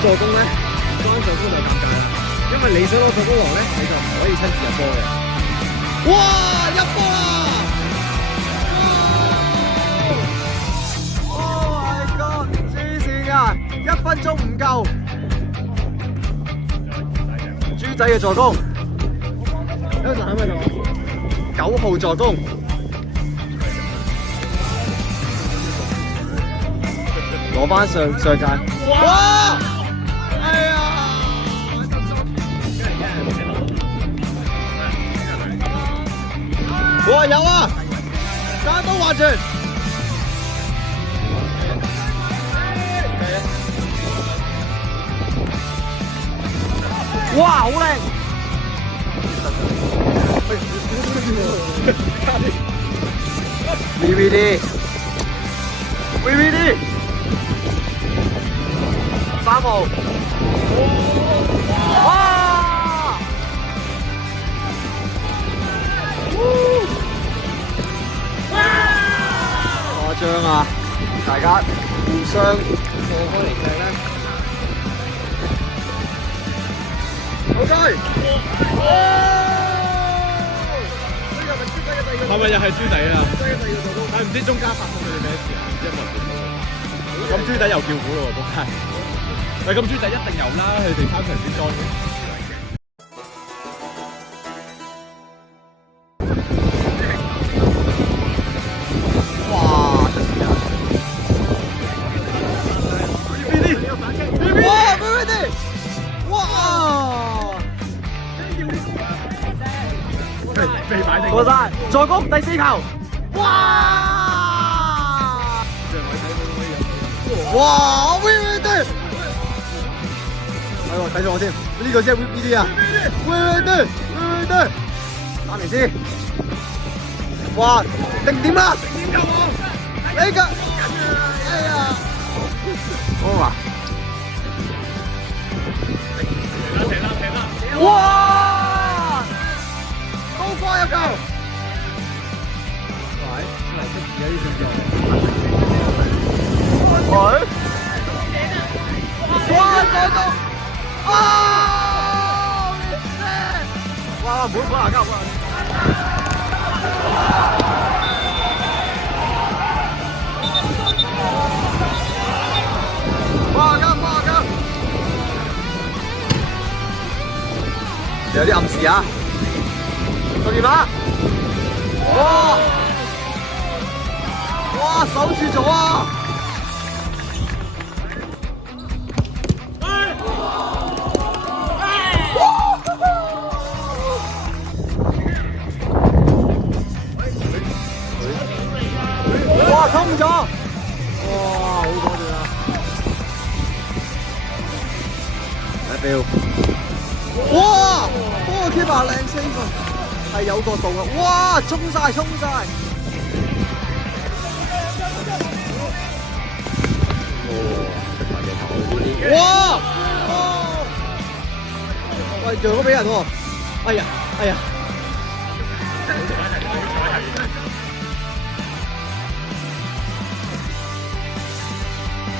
助攻咧，當助攻就尷尬啦，因為你想攞助攻王咧，你就唔可以親自入波嘅。哇！入波啦！Oh my god！ 黐線㗎，1分鐘唔夠。豬仔嘅助攻，有陣喺咪度？9號助攻。攞翻上屆，哇！哎呀！哇有啊！單刀滑傳，哇好靚！VVD。3號，哇！誇張啊！大家互相放開嚟踢咧。OK。係咪又係豬底啊？但係唔知中間發生佢哋咩事啊？一文半冇。咁豬底又叫鼓咯喎，仆街！喂，咁豬仔一定有啦，佢哋3場先裝嘅。哇！出事啊 ！VVD！哇 ！VVD！哇！被擺定。過晒，助攻第4球！哇！哇 ！VVD！係喎，睇住我先，呢個先係 VVD 啊 ！VVD！打嚟先，哇！定點啦！呢個，哎呀！好啊！哇！高瓜入球！喂，嚟出而家呢種嘢。喂！哇！再到！啊！哇！唔好打交啊！哇！有啲暗示啊！十二碼！哇！哇！守住咗啊！哇！衝咗！哇！好多謝啊！嚟標！哇！嗰個 keeper 靚 save 啊，係有角度啊！哇！衝晒！哇！喂，讓咗俾人喎！哎呀！